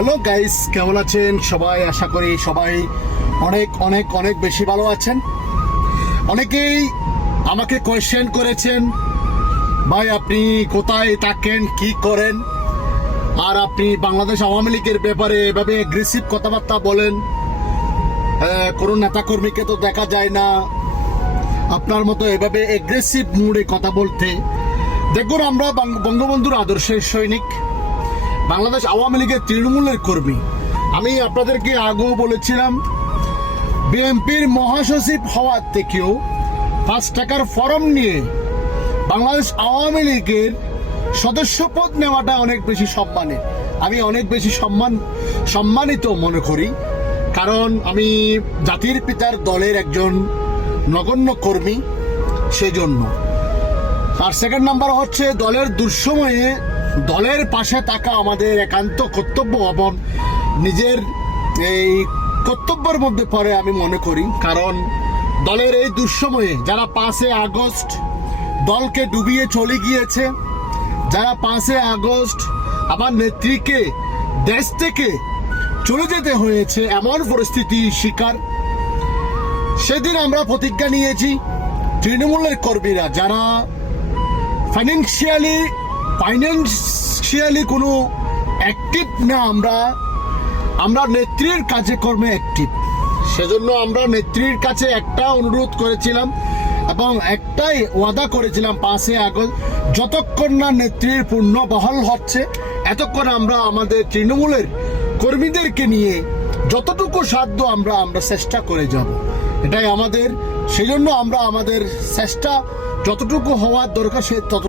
Hello guys, কেমন আছেন সবাই? আশা করি সবাই অনেক অনেক অনেক বেশি ভালো আছেন। অনেকেই আমাকে কোয়েশ্চেন করেছেন, ভাই আপনি কোথায় থাকেন, কি করেন, আর আপনি বাংলাদেশ আওয়ামী লীগের ব্যাপারে এভাবে অ্যাগ্রেসিভ কথাবার্তা বলেন। কোনো নেতাকর্মীকে তো দেখা যায় না আপনার মতো এভাবে অ্যাগ্রেসিভ মুডে কথা বলতে। দেখুন, আমরা বঙ্গবন্ধুর আদর্শের সৈনিক, বাংলাদেশ আওয়ামী লীগের তৃণমূলের কর্মী। আমি আপনাদেরকে আগেও বলেছিলাম, বিএনপির মহাসচিব হওয়ার থেকেও 5 টাকার ফরম নিয়ে বাংলাদেশ আওয়ামী লীগের সদস্যপদ নেওয়াটা অনেক বেশি সম্মানের। আমি অনেক বেশি সম্মানিত মনে করি, কারণ আমি জাতির পিতার দলের একজন নগণ্য কর্মী, সেজন্য। আর সেকেন্ড নাম্বার হচ্ছে, দলের দুঃসময়ে দলের পাশে থাকা আমাদের একান্ত কর্তব্য এবং নিজের এই কর্তব্যের মধ্যে পড়ে আমি মনে করি। কারণ দলের এই দুঃসময়ে যারা 5 আগস্ট দলকে ডুবিয়ে চলে গিয়েছে, যারা 5 আগস্ট আমার নেত্রীকে দেশ থেকে চলে যেতে হয়েছে এমন পরিস্থিতি শিকার, সেদিন আমরা প্রতিজ্ঞা নিয়েছি তৃণমূলের কর্মীরা যারা ফাইন্যান্সিয়ালি কোনো অ্যাক্টিভ না, আমরা নেত্রীর কাজে কর্মে অ্যাক্টিভ। সেজন্য আমরা নেত্রীর কাছে একটা অনুরোধ করেছিলাম এবং একটাই ওয়াদা করেছিলাম, 5 আগস্ট যতক্ষণ না নেত্রীর পূর্ণ বহাল হচ্ছে এতক্ষণ আমরা আমাদের তৃণমূলের কর্মীদেরকে নিয়ে যতটুকু সাধ্য আমরা চেষ্টা করে যাব। এটাই আমাদের, সেই জন্য আমরা আমাদের চেষ্টা যতটুকু হওয়ার দরকার সে তত